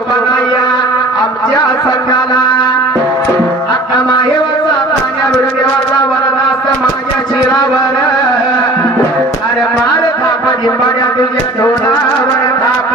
बनाया आमच्या सखाला आता माहेवरचा पाण्यावर देवाचा वरदास माझ्या शिरावर अरे मार थापा जिंबाड्या तुझ्या ढोलावर थाप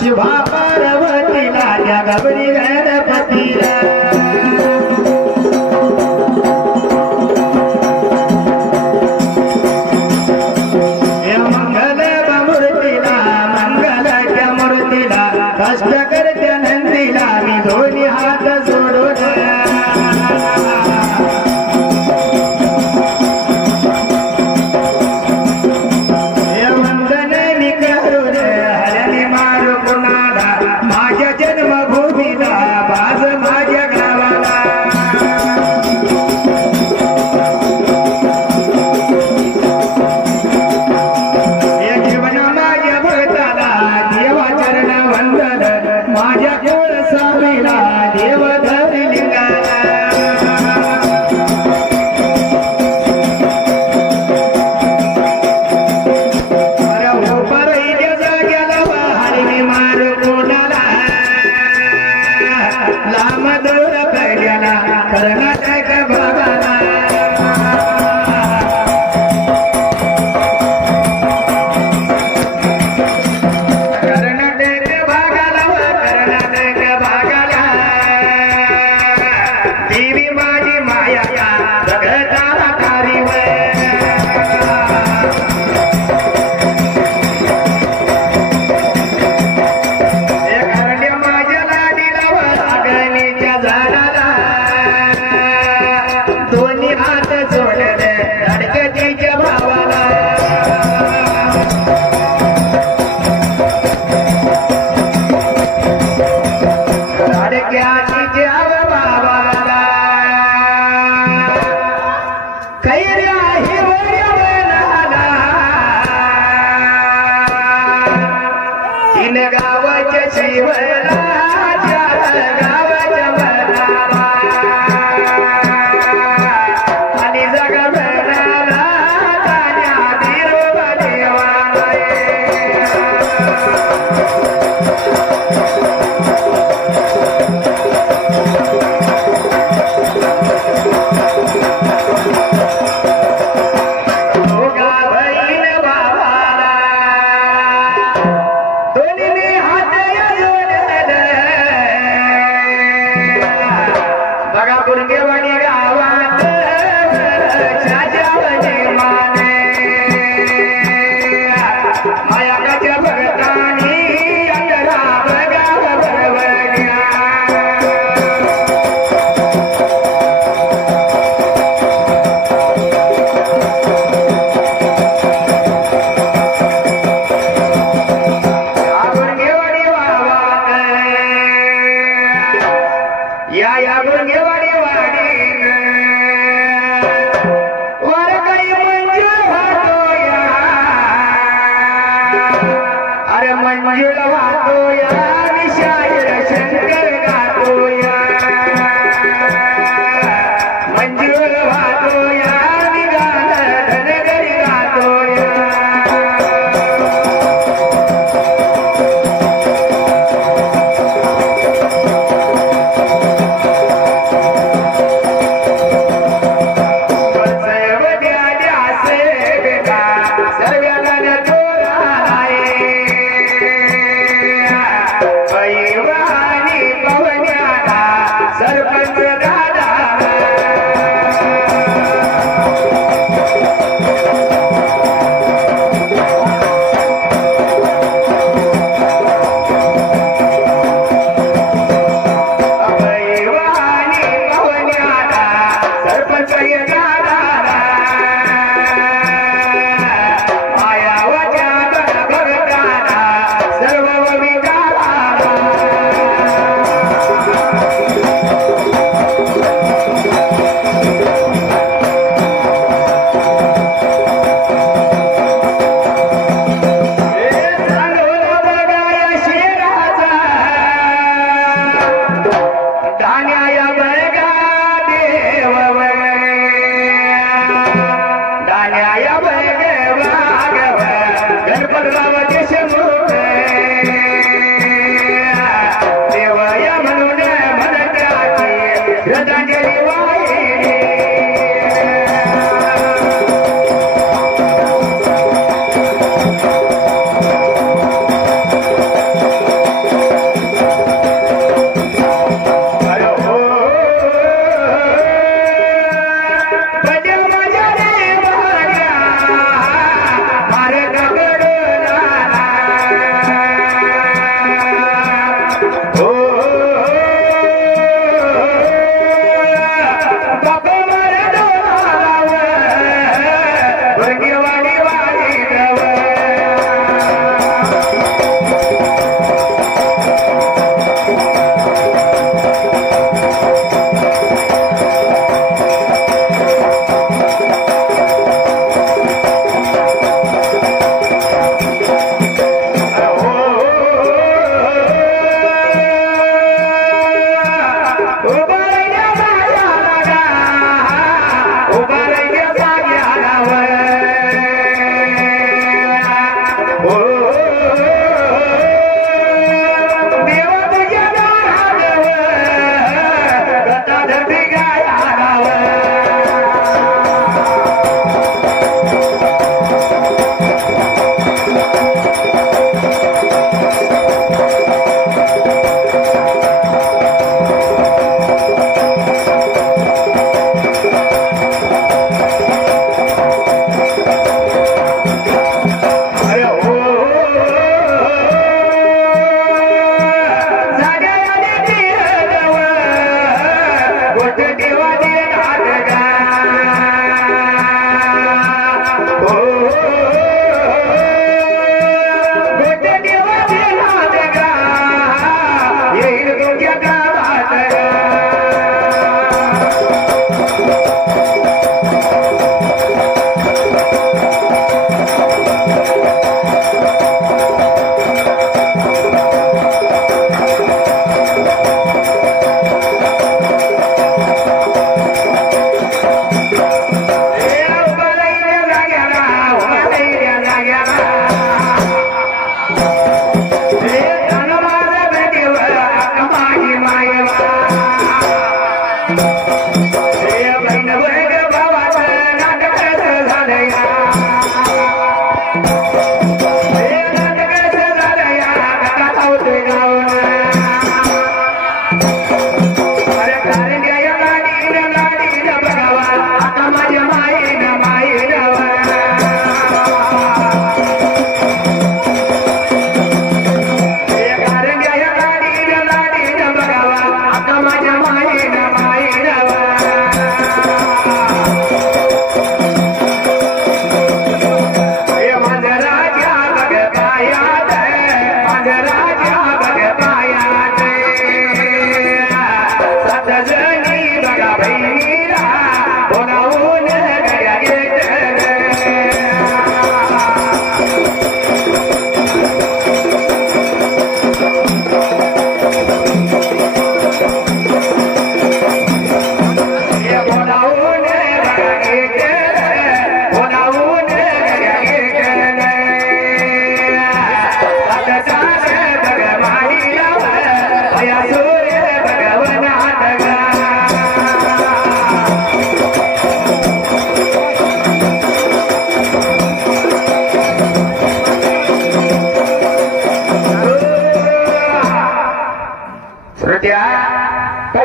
शिवा पार्वतीला त्या गौरी गणपतीला मंगल मूर्तीला मंगल त्या मूर्तीला कष्ट करत्या नंदीला मी दोन्ही हात जोडून Bye.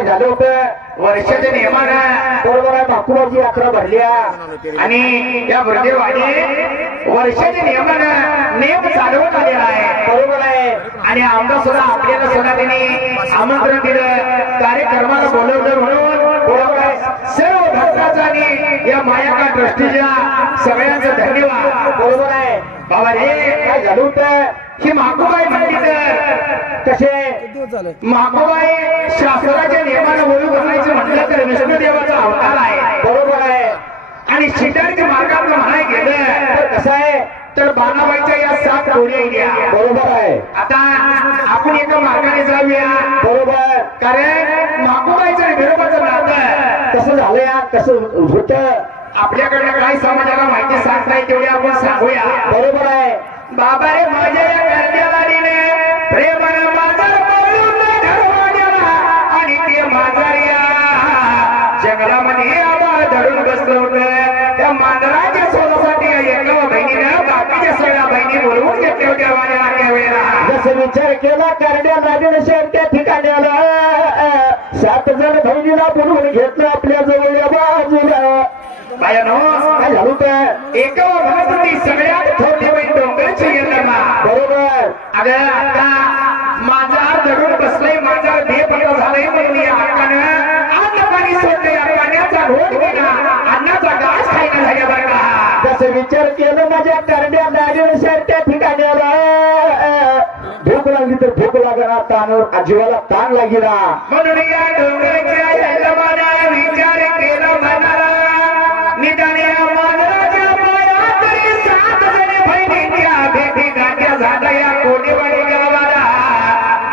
झालं होतं वर्षाच्या नियमानं बरोबर आहे माकुबाची यात्रा भरल्या आणि या वृद्धेवाडी वर्षाच्या नियमानं नियम चालवत आलेला आहे बरोबर आहे आणि आमदार सुद्धा आपल्याला सुद्धा त्यांनी आमंत्रण दिलं कार्यक्रमाला बोलवलं म्हणून बरोबर आहे सर्व भक्तांचा आणि या मायाका ट्रस्टीच्या सगळ्यांचं धन्यवाद बरोबर आहे बाबा रे काय झालं होतं की माकुबाई म्हणली तर कसे माकुबाई शास्त्राच्या नियमानं बोलू करायचं म्हटलं तर विष्णुदेवाचा अवतार आहे बरोबर आहे आणि शिटारच्या मार्गातून म्हणाय गेलं तर कसं आहे तर बाणाबाईच्या या 7 टोळ्या येत्या बरोबर आहे आता आपण एका मार्गाने जाऊया बरोबर कारण माकुबाईचं विरोबाचं नातं कसं झालं या कसं होतं आपल्याकडनं काही समाजाला माहिती सांगता नाही तेवढी आपण सांगूया बरोबर आहे बाबा रे माझ्या या कर्त्यालाडीने प्रेमानं माझा बोलून धरवाड्याला आणि ते माझ्या जंगलामध्ये आम्हाला धरून बसलं होतं त्या मांजराच्या शोधासाठी एका बहिणीनं बाकीच्या सगळ्या बहिणी बोलवून घेतल्या होत्या वाड्याला त्यावेळेला जसं विचार केला करड्या लागेल शहर त्या ठिकाणी आला 7 जण बहिणीला बोलवून घेतलं आपल्या जवळच्या बाजूला बायानो काय झालं तर एका भागासाठी सगळ्यात थोडी बहीण डोंगरची गेला बरोबर अगं आता माझा धरून बसलंय माझा ध्येयपत्र झालंय म्हणून या हक्कानं अन्न पाणी सोडलं या पाण्याचा घोट गेला अन्नाचा घास खायला झाल्या बरं का जसं विचार केलं माझ्या करड्या लागेल शहर त्या ठिकाणी आला भूक लागली तर भूक लागणार ताणवर जीवाला ताण लागला म्हणून या डोंगरच्या यजमाना विचार केला मनाला निदानिया मांजराच्या पाया तरी 7 जणी बहिणीच्या भेटी गाठ्या झाल्या या कोणीवाडी गावाला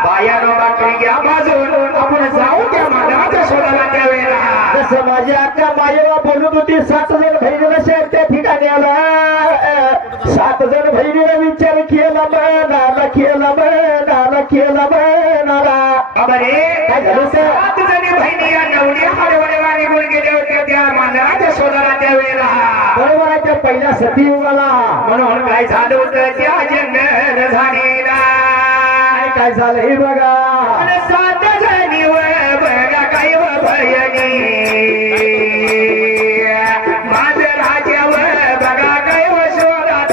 पायानं बाटली घ्या बाजून आपण जाऊ त्या मांजराच्या शोधाला त्यावेळेला जसं माझी अक्का मायेवा बोलत होती 7 जण बहिणीला शहर त्या ठिकाणी आला 7 जण बहिणीला विचार केला म्हणाला बाबा रे काय झालं 7 जणी बहिणी या नवरी हळवळेवा निघून गेल्या होत्या त्या मांजराच्या शोधाला त्यावेळेला बरोबर आहे त्या पहिल्या सतीयुगाला म्हणून काय झालं होतं त्या जंगल झालेला काय झालं हे बघा 7 जणी बघा काय भयनी माझं राजावर बघा काय शोधात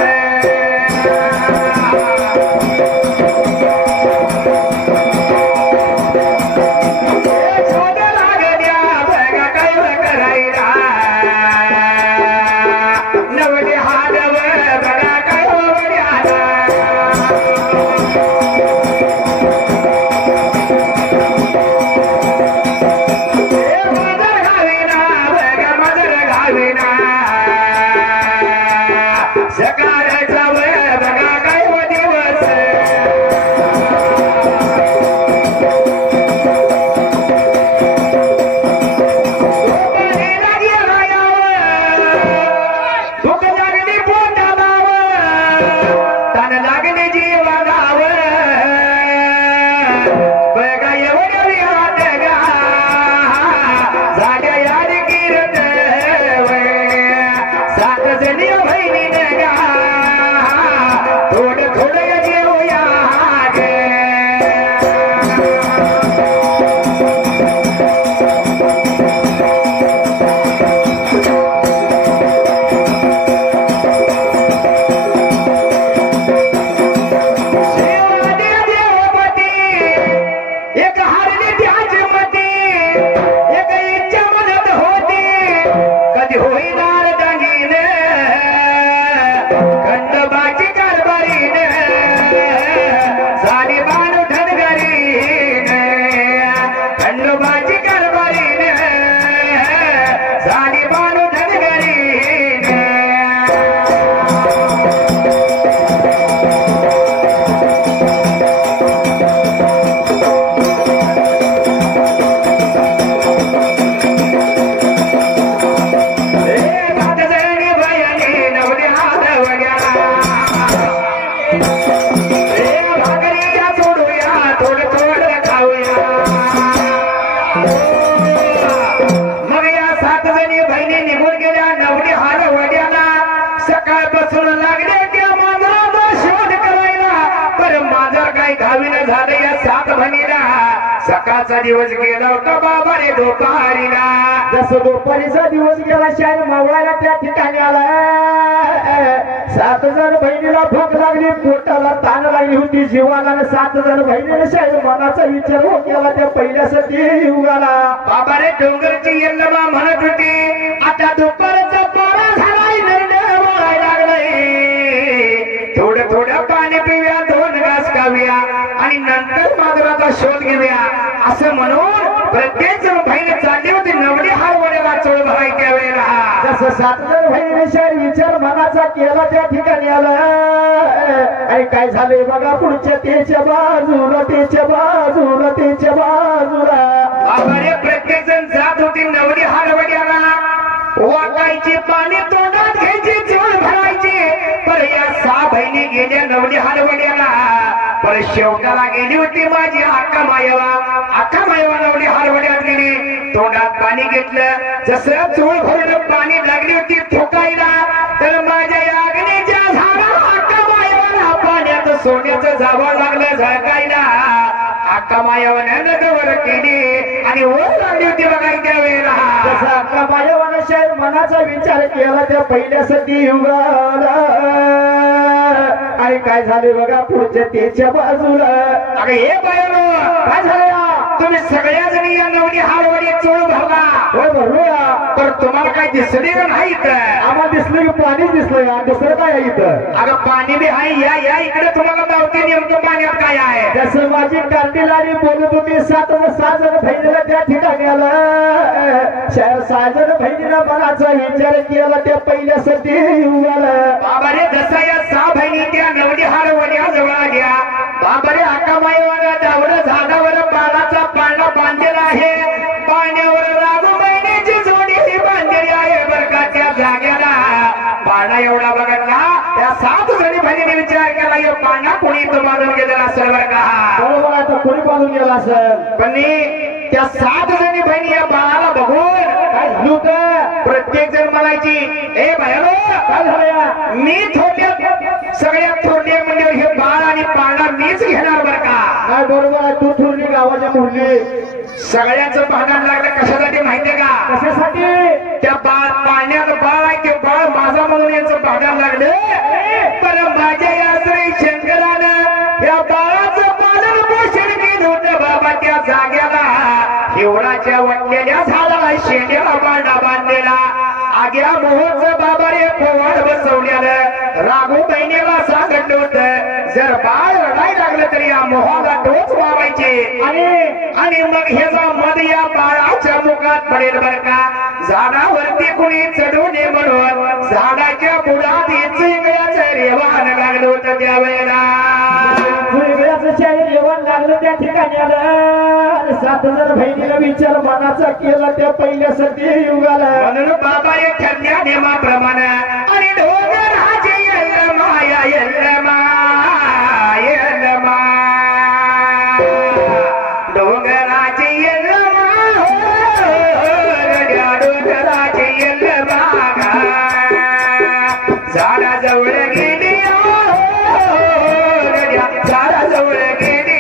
सकाळचा दिवस गेला होता बाबा रे दुपारीला. जसं दुपारीचा दिवस गेला शायर मावळाला त्या ठिकाणी आला. 7 जण बहिणीला भूक लागली, पोटाला ताण लागली होती जीवाला. 7 जण बहिणीने शायर मनाचा विचार हो केला त्या पहिल्यासाठी युगाला. बाबा रे डोंगरची यल्लमा म्हणत होती आता दुपारचा पारा झालाय, निर्णय वळायला लागलाय. थोडं थोडं पाणी पिऊया, 2 घास खाऊया आणि नंतर माधुराचा शोध घेऊया असं म्हणून प्रत्येक जण बहिणी चालली होती नवडी हारवड्याला चोळ भरायच्या वेळेला. जसं 7 जण बहिणीने शायर विचार मनाचा केला त्या ठिकाणी आला. आणि काय झाले बघा पुढच्या त्याच्या बाजूला, त्याच्या बाजूला, त्याच्या बाजूला. बाबा प्रत्येक जण जात होती नवडी हारवड्याला. वाकायची, पाणी तोंडात घ्यायची, चोळ भरायची. पर या 6 बहिणी गेल्या नवडी हारवड्याला. पर शेवटाला गेली होती माझी अक्का मायवा. अक्का मायवा नवडी हारवड्यात गेली, तोंडात पाणी घेतलं. जसं चोळ भरून पाणी लागली होती थुकायला, तर माझ्या यागणीच्या झाडाला अक्का मायवाला पाण्यात सोन्याचं जावं लागलं झळकायला. अक्का मायवाने नदीवर केली आणि वर लागली होती बघा त्या वेळेला. जसा अक्का मायवाने शायर मनाचा विचार केला त्या पहिल्यासाठी युगाला. आणि काय झाले बघा पुढच्या त्याच्या बाजूला. अगं हे बायलो काय झालं, तुम्ही सगळ्या जणी या नवडी हारवडी चोळ भरला. होय भरूया. तर तुम्हाला काय दिसले नाही तर आम्हाला दिसलं की पाणीच दिसलं, दुसरं काय आहे इथं. अगं पाणी बी आहे, या या इकडे तुम्हाला मावते नेमकं पाण्यात काय आहे. जसं माझी कांतीलारी बोलत होती 7 व 6 जण बहिणीला त्या ठिकाणी आला. 6 जण बहिणीला मनाचा विचार केला त्या पहिल्यासाठी युगाला. बाबा रे जसा या 6 बहिणी त्या नवडी हारवड्या जवळ आल्या. बाबा रे अक्का माईवाला त्यावर झाडावर बाळाचा पाळणा बांधलेला आहे. पाण्यावर रागू महिन्याची जोडी ही बांधलेली आहे बरं का त्या जाग्याला. पाळणा एवढा बघितला त्या 7 जणी बहिणीने विचार केला हे पाळणा कोणी तो बांधून गेलेला असेल बरं का. बरोबर आता कोणी बांधून गेला असेल. पण त्या 7 जणी बहिणी या बाळाला बघून काय झालं होतं, प्रत्येक जण म्हणायची ए भयानो काय झालं, मी थोड्यात सगळ्यात थोडे म्हणजे हे बाळ आणि पाळणा मीच घेणार बरं का. काय बरोबर आहे. तू थोरली गावाच्या मुरली सगळ्याचं भांडण लागलं कशासाठी माहितीये का. कशासाठी, त्या पाळण्यात बाळ आहे ते बाळ माझा म्हणून यांचं भांडण लागलं. पण माझ्या या श्री शंकरानं या बाळाचं पालन पोषण केलं होतं बाबा त्या जाग्याला. हिवराच्या वाटलेल्या झाडाला शेंड्याला बांधा बांधलेला. आग्या मोहच बाबा रे पोवाड बसवलेलं. राघू बहिणीला सांगितलं होतं जर बाळ रडायला लागलं तरी या मोहाला टोच मारायचे आणि मग ह्याचा मध या बाळाच्या मुखात पडेल बर का. झाडावरती कुणी चढू नये म्हणून झाडाच्या बुडात चिंगळ्याचं रेवान लागलं होतं त्यावेळेला. जेवण लागलं त्या ठिकाणी आलं. 7 जण बहिणीला विचार मनाचा केला त्या पहिल्यासाठी युगाला. म्हणून बाबा हे ठरल्या नियमाप्रमाणे आणि डोंगर हाचे यल्लमा या यल्लमा यल्लमा डोंगराचे यल्लमा डोंगराचे यल्लमा झाडाजवळ गेली झाडाजवळ गेली.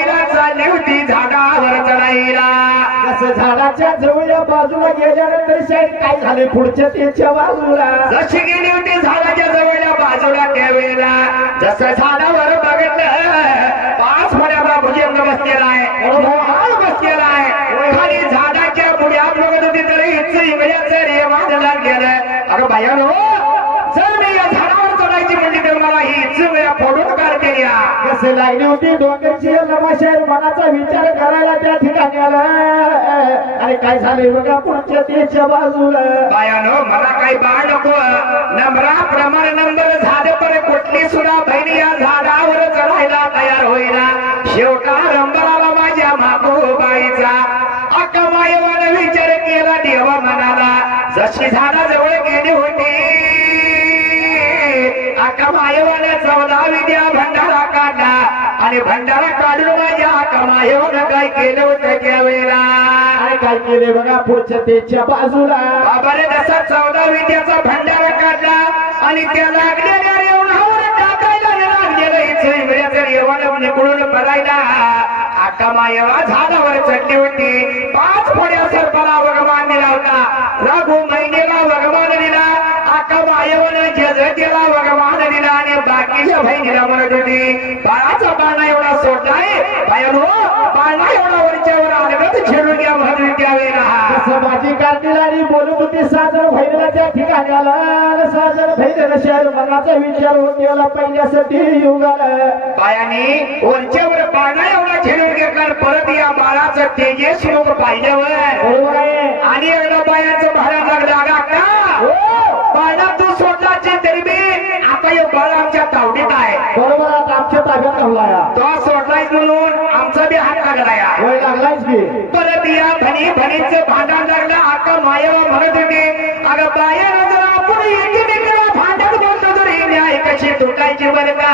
चढाईला चालली होती झाडावर चढाईला. कसं झाडाच्या जवळ बाजूला गेल्यानंतर शाहीर काय झाले पुढच्या त्याच्या बाजूला. जशी गेली होती झाडाच्या जवळच्या बाजूला त्यावेळेला जसं झाडावर बघितलं 5 फड्या बाबूजी बसलेला आहे, मोहाळ बसलेला आहे. खाली झाडाच्या बुड्यात बघत होती तरी इंगळ्याचं रेवाजला गेलं. अगं बायानो, जर मी या झाडावर चढायची म्हणली तर मला ही इंगळ्या फोडून काढते या. कसं लागली होती डोंगरची शाहीर मनाचा विचार करायला त्या ठिकाणी आला. आणि काय झाले बघा पुढच्या त्याच्या बाजूला. बायानो, मला काही बाळ नको, नंबराप्रमाणे नंबर झाले पर कुठली सुद्धा बहिणी या झाडावर चढायला तयार होईना. शेवटा रंबराला माझ्या मागोबाईचा अकमायवाने विचार केला देवा मनाला. जशी झाडाजवळ गेली होती अकमायवाने 14 विद्या भंडारा काढला आणि भंडारा काढून माझ्या अकमायवानं काय केलं होतं त्यावेळेला. काय केले बघा पुढच्या त्याच्या बाजूला. बाबाने जसा 14 विद्याचा भंडारा काढला आणि त्या लागलेल्या रेवणावर टाकायला लागलेलं इंगळ्याचं रेवण निघून पडायला. अकमायवा झाडावर चढली होती. 5 फड्या सर्पाला भगवान दिला होता, रघु महिनेला भगवान दिला, अकमायवानं जजतेला भगवान दिला आणि बाकीच्या बहिणीला म्हणत होती बाळाचा बाणा एवढा सोडलाय. बायानो, बाणा एवढा वरच्यावर आलं छेडून घ्या म्हणून त्यावेळेला. कसं माझी काढलेला आणि बोलत होती 6 जण बहिणीला त्या ठिकाणी आला. 6 जण बहिणीला शाहीर मनाचा विचार होत गेला पहिल्यासाठी युगाला. बायानी वरच्यावर बाणा एवढा छेडून घेतला परत या बाळाचं तेजस लोक पाहिल्यावर बरोबर आहे. आणि एकदा बायाचं भाडा लागला का बाळा तू सोडलाची तरी मी आता हे बाळ आमच्या तावडीत आहे. बरोबर आता आमच्या ताब्यात लागलाय. तो सोडलायच म्हणून आमचा बी हात लागलाय. वय लागलायच की. परत या भणीचं भांडण लागलं. आता मायवा म्हणत होती अगं बाया जर आपण एकीमेकीला भांडण बोलतो तर ही न्याय कशी तुटायची बरं का.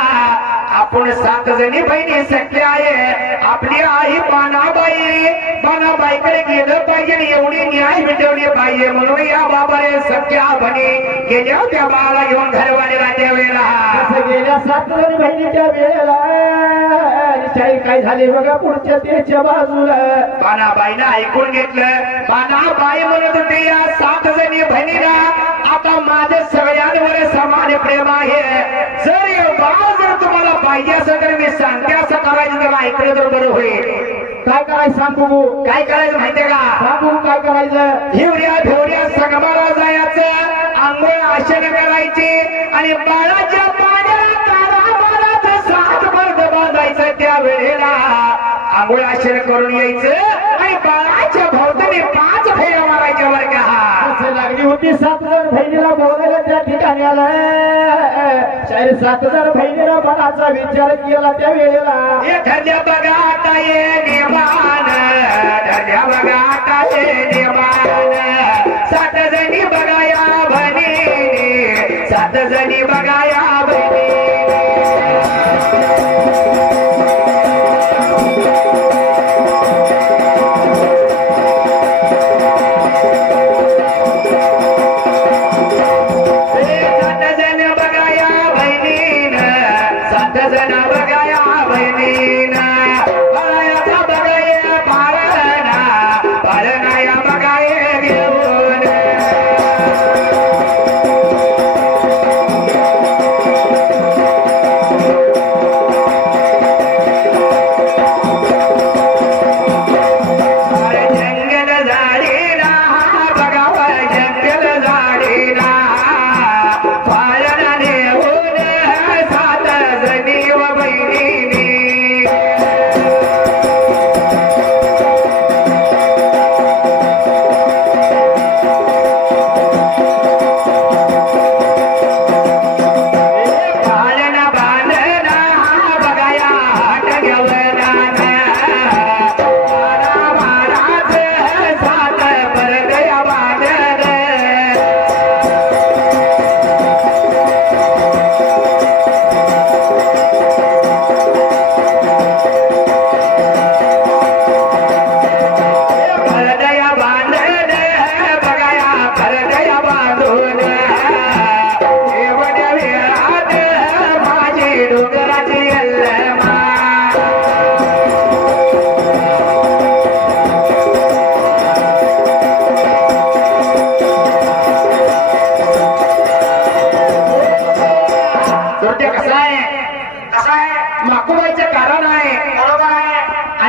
आपण 7 जणी बहिणी सख्या आहे. आपली आई बाणाबाईकडे गेलं पाहिजे एवढी न्याय मिटवली पाहिजे म्हणून या बाबाने सख्या बहिणी गेल्या त्या बाळाला घेऊन घरवालेला त्या वेळेला. गेल्या 7 जणी बहिणीच्या वेळेला शाहीर काय झाले बघा पुढच्या त्याच्या बाजूला. बाणाबाईनं ऐकून घेतलं. बाणाबाई म्हणत होते या 7 जणी बहिणीला आता माझं सगळ्यांवर समान प्रेम आहे. जर बाळ जर तुम्हाला पाहिजे असं तर मी सांगते असं करायचं तर ऐकलं तर बरं होईल. काय करायचं सांगू. काय करायचं माहितीये का. सांगू काय करायचं. हिवड्या संगमाला जायचं, आंघोळ आशेने करायची आणि बाळाच्या पाण्याला बाळाचं 7 बर्द बांधायचं. त्या वेळेला आंघोळ आशेने करून यायचं आणि बाळाच्या भोवताली 5 फेऱ्या मारायच्या बरं का. लागली होती 7 जण बहिणीला बोलायला त्या ठिकाणी आला. शाहीर 7 जण बहिणीला मनाचा विचार केला त्या वेळेला. धन्य बघा आता ये निमान, धन्य बघा आता ये निमान. 7 जणी बघा या बहिणी, 7 जणी बघा या बहिणी. बघा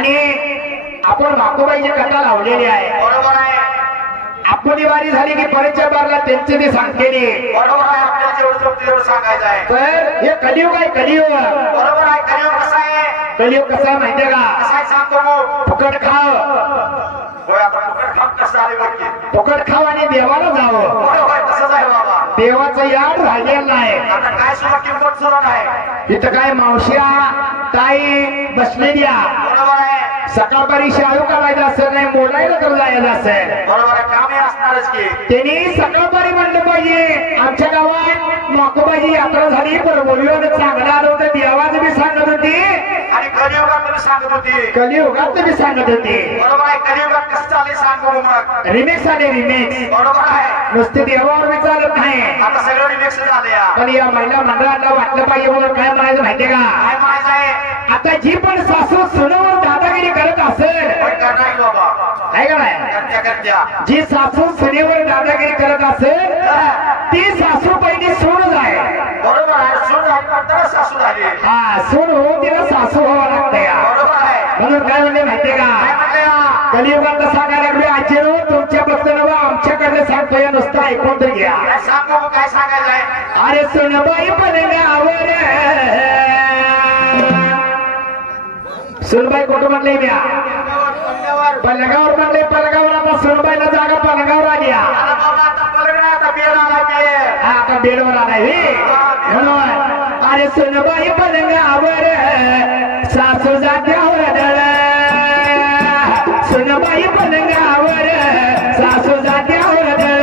आणि आपण माकोबाईची कथा लावलेली आहे. बरोबर आहे. आपली वारी झाली की परतच्या बारला त्यांचे ते सांगतेली. बरोबर आहे. आपल्याला जेवढं जमतं तेवढं सांगायचं आहे. तर हे कलियुग आहे कलियुग. बरोबर आहे. कलियुग कसं आहे? कलियुग कसा आहे माहितीये का? कसं आहे सांगतो. फुकट खाव, होय आता फुकट खात कसं आले बघ की. फुकट खाव आणि देवाला जावं. बरोबर आहे. तसंच आहे बाबा. देवाचं याड राहिलेलं नाही. आता काय सुद्धा किंमत सुद्धा नाही. इथं काय मावश्या ताई बसलेल्या बरोबर आहे. सकाळपारी शाळू काढायचं असं नाही, मोडायला तर जायचं असेल. बरोबर आहे. कामे असणारच की. त्यांनी सकाळपारी म्हणलं पाहिजे आमच्या गावात माकोबाची यात्रा झाली, पण बोलवून चांगलं आलं होतं. देवाचं बी सांगत होती आणि कलियुगात तुम्ही सांगत होती. कलियुगात बी सांगत होती. बरोबर आहे. कलियुगात कसं चालेल सांगू मग. रिमिक्स आले रिमिक्स. बरोबर आहे. नुसते देवावर बी चालत नाही. आता सगळं रिमिक्स झाले. पण या महिला मंडळाला वाटलं पाहिजे म्हणून काय म्हणायचं माहितीये का? काय म्हणायचं आहे? आता जी पण सासू सुनावर दादागिरी करत असेल, होय करणार की बाबा. आहे का नाही? करत्या करत्या. जी सासू सुनेवर दादागिरी करत असेल ती सासू पहिली सूनच आहे. बरोबर आहे. सून झाली म्हणताना सासू झाली. हा, सून होऊन तिला सासू व्हावं लागतं या. बरोबर आहे. म्हणून काय म्हणते माहितीये काय का? म्हणलं? कलियुगात सांगायला लागलो आजीनो, तुमच्या बसलं आमच्याकडे सांगतोय, नुसतं ऐकून तर घ्या. काय सांगू मग काय सांगायचं आहे? अरे सुनबाई पलंगावर, सुनबाई कुठं म्हणले द्या? पलंगावर म्हणले. पलंगावर आता सुनबाईला जागा पलंगावर आली. अरे बाबा आता पलंग नाही, आता बेड आला बेड. हा, आता बेडवर आलाय हे. म्हणून अरे सुनबाई पलंगावर, सासू जात्यावर दळ. सुनबाई पलंगावर, सासू जात्यावर दळ.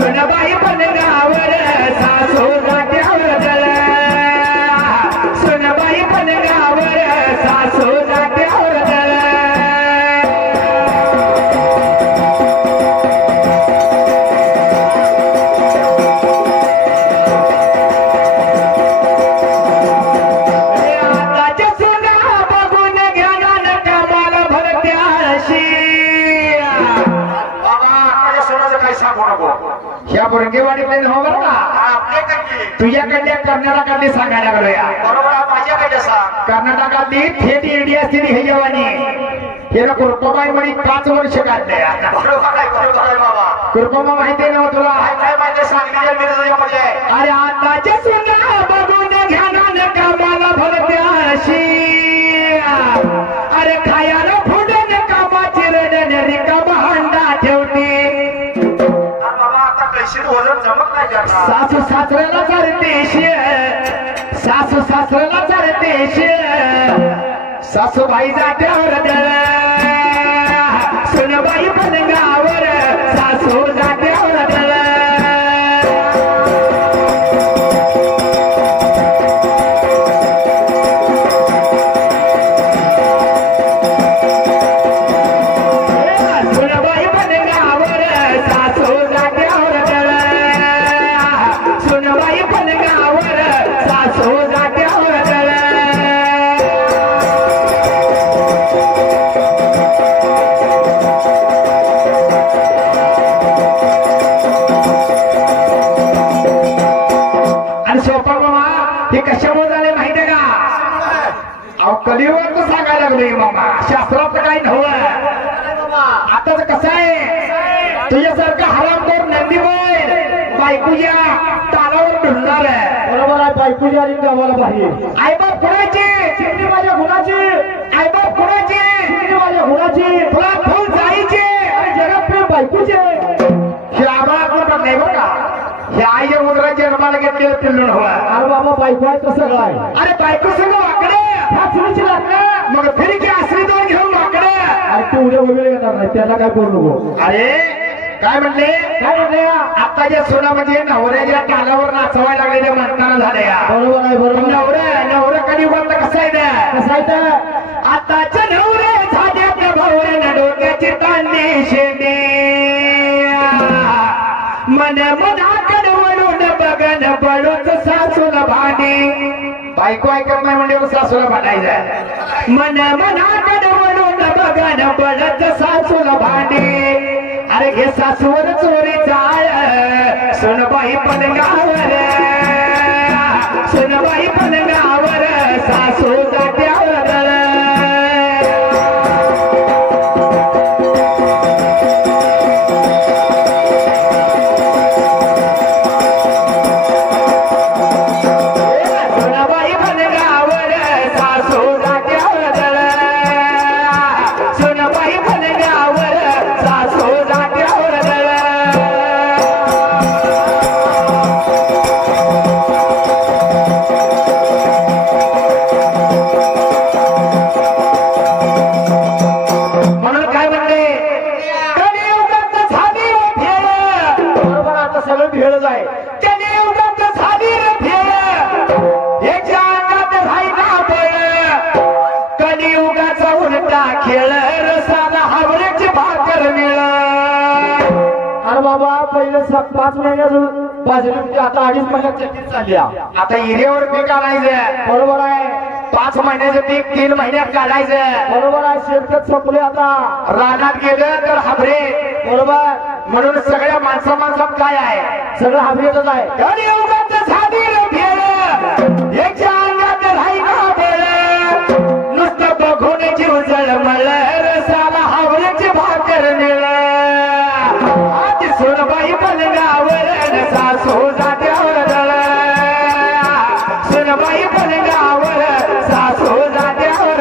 सुनबाई पलंगावर, सासू जात्यावर दळ. सुनबाई पलंगावर, सासू जात्यावर दळ. आताच्या सुना बघून ज्ञानानं कामाला भरत्याशी. बाबा आता सोनाचं काही सांगू नको. ह्या बुरंगेवाडीकडे हो बरं का? आपले काय तुझ्याकडल्या कर्नाटकातली सांगायला लागलो या. बरोबर आहे. माझ्याकडे सांग. कर्नाटकातली थेट इंडी असते हे जवानी. हे ना कुरकोबाई म्हणे 5 वर्ष काढले. बरोबर आहे. बरोबर आहे बाबा. कुरकोबा माहिती आहे ना तुला? काय काय माहिती सांगली मिरजामध्ये आहे. अरे आताच्या सुना बघून घ्यानानं कामाला भरत्याशी. अरे खायाला फुडन कामाची रडन रिकामा हंडा ठेवते. अरे बाबा आता पैसे वजन जमत नाही करणार. सासू सासऱ्याला चालतेश, सासू सासऱ्याला चालतेश. सासूबाई जात्यावर दळ, सुनबाई पलंगावर, सासू जात्यावर दळ. सुनबाई पलंगावर, सासू जात्यावर दळ. सुनबाई पलंगावर, सासू जात्यावर दळ. आणि सोपा मामा हे कशामुळे झाले माहितीये का? अहो कलियुगात तर सांगायला लागलोय मामा, शास्त्राचं काही नव्हतं. आताच कसं आहे, तुझ्यासारखा हरामखोर नंदीवर बायकुच्या तालावर ढुलणार आहे. बरोबर आहे. बायकोची आली गावाला पाहिजे. आईबाप कुणाची? चिमणी माझ्या गुणाची. आईबाप कुणाची? चिमणी माझ्या गुणाची. तुला फुल जायचे. आणि जगात प्रेम बायकोची आहे. हे आम्हाला कोण नाही बरं का? हे आईच्या मुद्राच्या जन्माला घेतलेलं पिल्लून हवा. अरे बाबा बायको आहे तसं काय? अरे बायको सगळं वाकडे. ह्या चुलीची लागलं. मग फिरी की आसरी दोन घेऊन वाकडे. अरे ते उद्या वगैरे येणार नाही, त्याला काय बोलू नको. अरे काय म्हणले? काय म्हणले? आताच्या सोना म्हणजे नवऱ्याच्या कालावर नाचवायला लागलेल्या म्हणताना झाल्या. बरोबर आहे. बरोबर आहे. नवरं कलियुगातलं कसं आहे ना? कसं आहे तर? आताच्या नवरे झाल्या त्या भावऱ्यानं डोक्याची तांदे शेंडे. मन मनाकड वळून बघन बळूच सासूला भांडी. बायको ऐकत नाही म्हणजे सासूला भांडायचं. मन मनाकड वळून बघन बळच सासूला भांडी. अरे घे सासूवर चोरी जाळ सुनबाई पलंगावर सुनबाई पलंगावर सासू जात्यावर बाबा पहिले 5 महिन्यात बाजरी आता 2.5 महिन्यात चटणी चालली आता हिरेवर पीक आणायचं बरोबर आहे 5 महिन्याचं पीक 3 महिन्यात काढायचं बरोबर आहे शेतकरी संपले आता रानात गेलं तर हाबरे बरोबर म्हणून सगळ्या माणसात काय आहे सगळं हाबरेतच आहे नुसतं बघून जीव जळमळ रसाला हावऱ्याची भाकर मिळ सुनबाई पलंगावर सासू जात्यावर सुनबाई पलंगावर सासू जात्यावर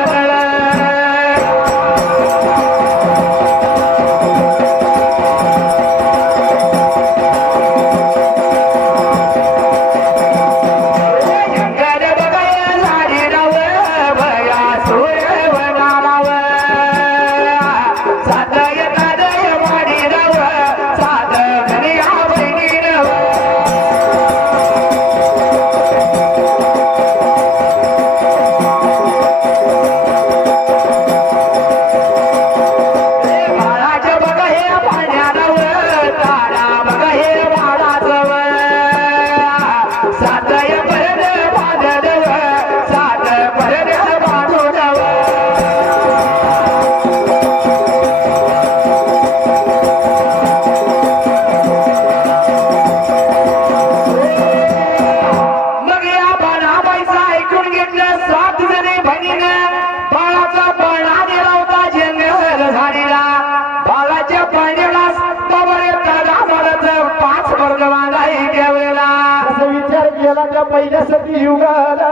पहिल्यासाठी युगाला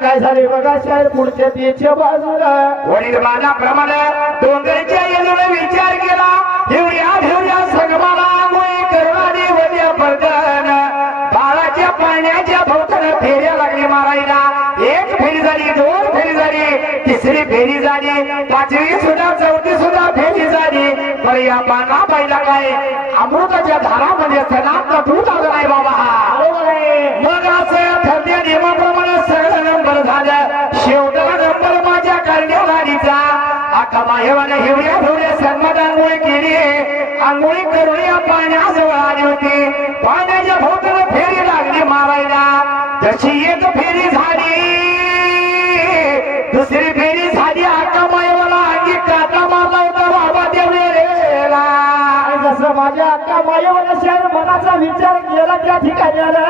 काय झाले बघा शायर पुढच्या त्याच्या बाजूला वडील मानाप्रमाणे डोंगरच्या येऊन विचार केला हिवड्या संगमाला आंघोळी करणारी वड्या पडगण बाळाच्या पाण्याच्या भोवताला फेऱ्या लागली मारायला 1 फेरी झाली 2 फेरी झाली 3री फेरी झाली 5वी सुद्धा 4थी सुद्धा फेरी झाली पण या बाणाबाईला काय अमृताच्या धारामध्ये सणातला दूध आलं नाही बाबा हा मग असं ठरल्या नियमाप्रमाणे सगळं नंबर झालं शेवटला नंबर माझ्या करण्यावारीचा अख्खा माहेवाने हिवड्या सन्मत आंघोळी केली आंघोळी करून या पाण्याजवळ आली होती पाण्याच्या भोवताला फेरी लागली मारायला जशी 1 फेरी झाली 2री फेरी झाली अख्खा माहेवाला अंगी काटा मारला होता बाबा देवरेला जसं माझ्या अक्का मायेवाला शायर मनाचा विचार केला त्या ठिकाणी आला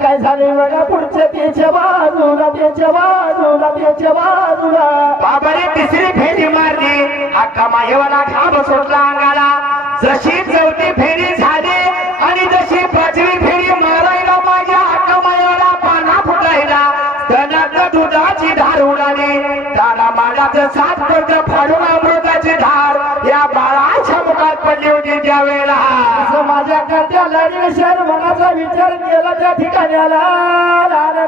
काय झाले बघा पुढच्या त्याच्या बाजूला बाबाने 3री फेरी मारली अख्खा माहेवाला घाम सुटला अंगाला जशी 4थी फेरी झाली आणि जशी 5वी फेरी मारायला माझ्या अख्खा माहेवाला पाना फुटायला तनात दुधाची धार उडाली ताना माडाचं 7 पट फाडून अमृताची धार या बाळाच्या मुखात पडली होती त्यावेळेला माझ्या करत्या लढी शहर मनाचा विचार केला त्या ठिकाणी आला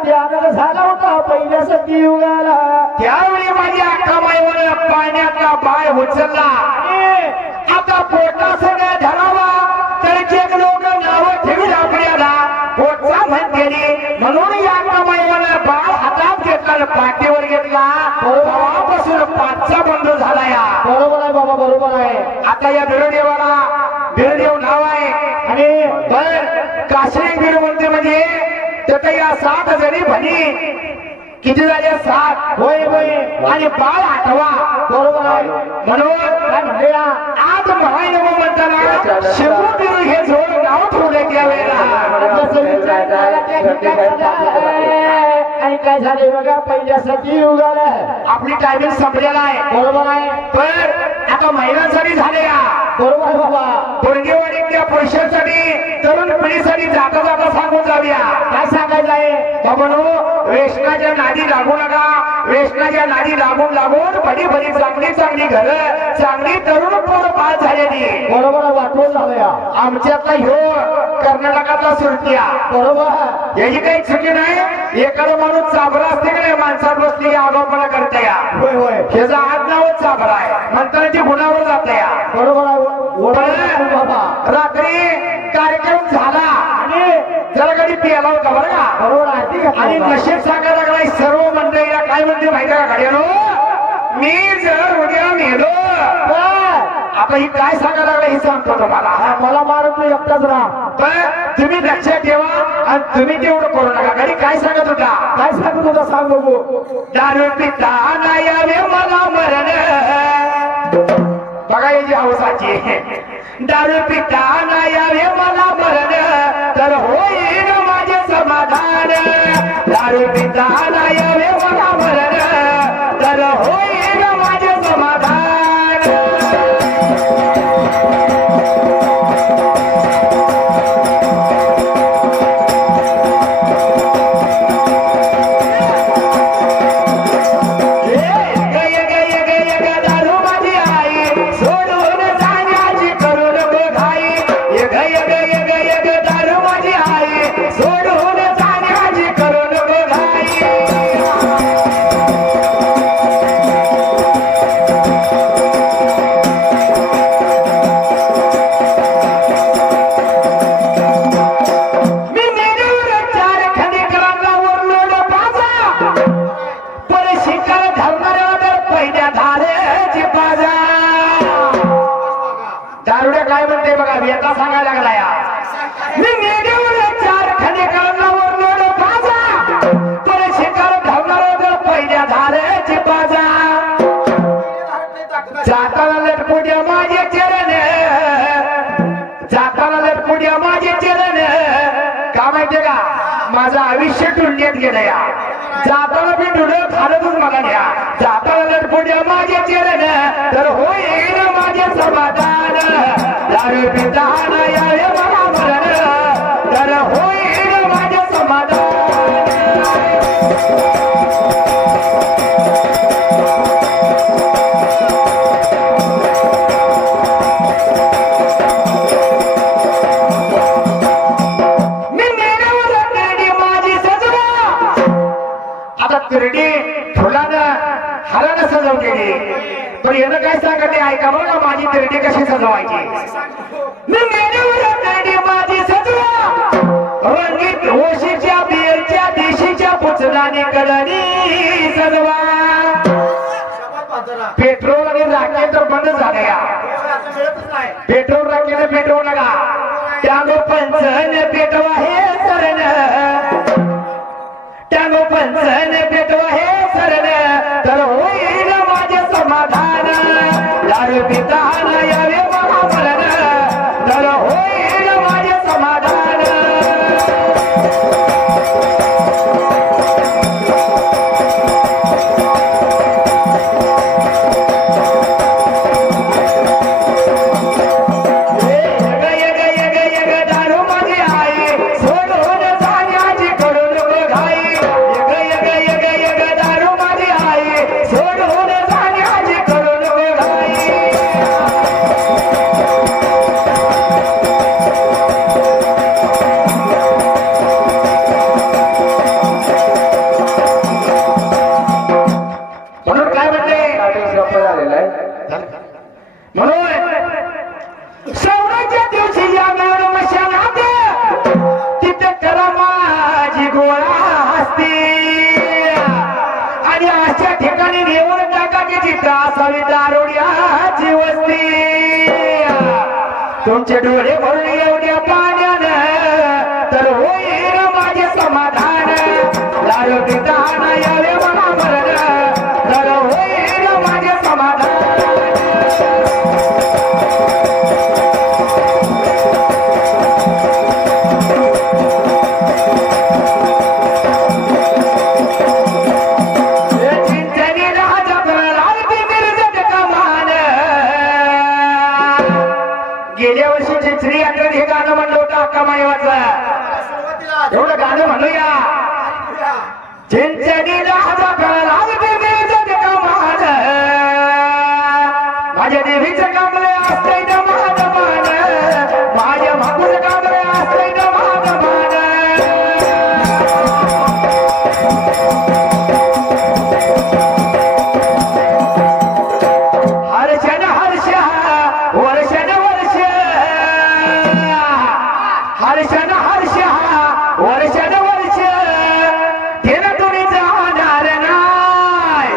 ध्यान झाला होता पहिल्यासाठी युगाला त्यावेळी माझ्या अख्खा माईवर पाण्यातला बाळ उचलला आता पोटा सगळ्या धरावा त्याचे लोक नावं ठेवली आपल्याला पोटचा म्हणतेली म्हणून या अख्खा माईवर बाळ हातात घेतला पाठीवर घेतला तेव्हापासून 5चा बंद झाला या बरोबर आहे बाबा बरोबर आहे आता या बिरदेवाला बिरदेव नाव आहे आणि पण काश्मीर बीड म्हणते म्हणजे त्यात या 7 जणी भणी किती झाले 7 होय होय आणि बाळ 8वा बरोबर आहे म्हणून काय म्हणले ना आज म्हणायला म्हणताना शिवू बिरू हे जोड नाव ठेवलं त्यावेळेला जसं विचार केला त्या ठिकाणी आणि काय झाले बघा पहिल्यासाठी उगाला आपली टायमिंग संपलेला आहे बरोबर आहे पण आता महिलांसाठी झाले या बरोबर आहे बाबा पोरगेवाडीतल्या पुरुषांसाठी तरुण पिढीसाठी जाता जाता सांगून जाऊया काय सांगायचं आहे बाबांनो व्यसनाच्या नादी लागू नका व्यसनाच्या नादी लागून भली भली चांगली चांगली घर चांगली तरुण पोरं पास झालेली बरोबर आहे वाटवून झालं या आमच्यातला ह्यो कर्नाटकातला सुरतिया बरोबर याची काही चुकी नाही एखादा माणूस चाबरा असते की नाही माणसात बसली आगाऊपणा करते या होय होय ह्याचं आडनावच चाबरा आहे म्हणताना ती गुणावर जाते या बरोबर आहे बाबा रात्री कार्यक्रम झाला आणि जरा कधी पियाला होता बरं का बरोबर आरती आणि नशीब सांगायला लागलाय सर्व मंडळीला काय म्हणते माहिती का गाड्यानो मी जर उद्या मेलो आता ही काय सांगायला लागलं हे सांगतो तुम्हाला मला मारतो एकटाच राहा पण तुम्ही लक्षात ठेवा आणि तुम्ही तेवढं करू नका घरी काय सांगत होता काय सांगत होता सांग बघू दारू पिता नाही यावे मला मरण बघा याची हौसाची दारू पिता नाही यावे मला मरण तर होईल माझे समाधान दारू पिता नाही यावे मला मरण तर होईल माझे समाधान सांगायला लागला या मी मेढ्यावर 4 खणे काढल्यावर लोड बाजा पर शिकार धावणार पहिल्या धारेची बाजा जाताना लटपुड्या माझे चरण जाताना लटपुड्या माझे चरण का माहितीये का माझं आयुष्य टुंड्यात गेलं या जाताना मी डुडं खालतच मला न्या जाताना लटपुड्या माझे चरण तर होईल माझे समाधान दारू पिता यावे मला मरण तर होईल माझे समाधान तिरडी फुलानं हारानं सजवलेली पण यानं काय सांगते ऐका बघा माझी तिरडी कशी सजवायची मी मेढ्यावर तिरडी माझी सजवा रंगीत ओशीच्या बियरच्या देशीच्या पुचलाने कडणी सजवा पेट्रोल आणि राखेल तर बंद झाले या पेट्रोल राखेल पेट्रोल नका त्यागो पंचन पेटवा हे सरण त्यागो पंचन पेटवा हे सरण तर होईल माझे समाधान दारू पिता यावे मला मरण तर होईल माझे समाधान तुमचे डोळे भरले एवढ्या पाण्यानं तर होईल माझे समाधान दारू पिता नाही यावे मला मरण तर होईल माझे समाधान गेल्या वर्षी चिंचणी यात्रेत हे गाणं म्हणलं होतं अक्का मायवाचं एवढं गाणं म्हणूया चिंचणीला माझ्या देवीचं कांबळे असतंय ना माझं मान माझ्या भाऊचं कांबळे असतंय ना माझं मान हर्षण हर्ष वर्षण वर्ष हर्षण हर्ष वर्षण वर्ष धेन तुम्ही जाणार नाही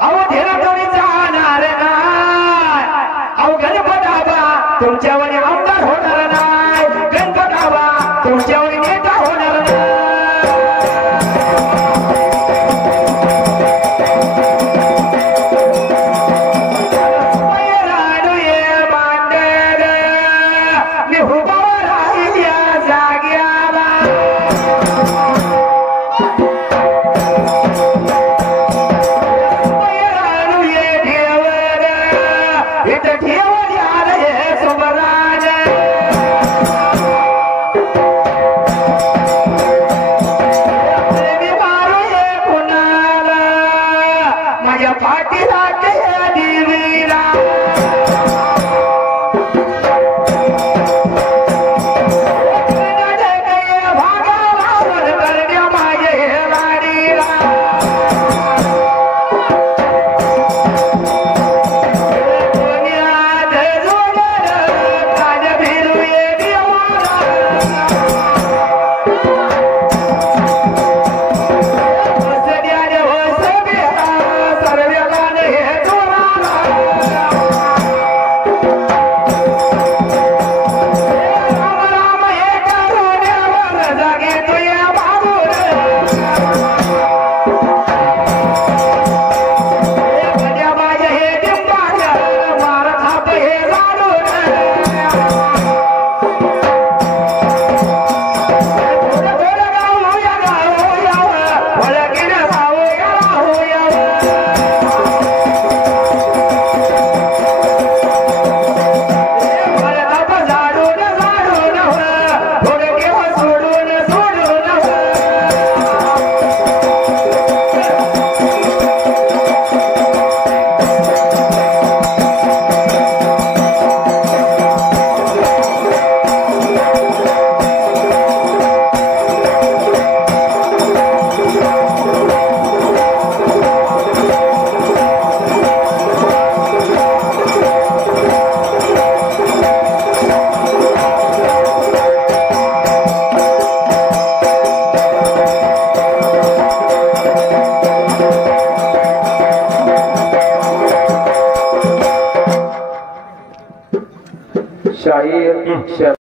अहो धेन तुम्ही जाणार नाही अहो गणपताबा तुमच्यावर आमदार होणार नाही गणपताबा तुमच्यावर नेता होणार नाही माझ्या पाठीला देवीला शाहीर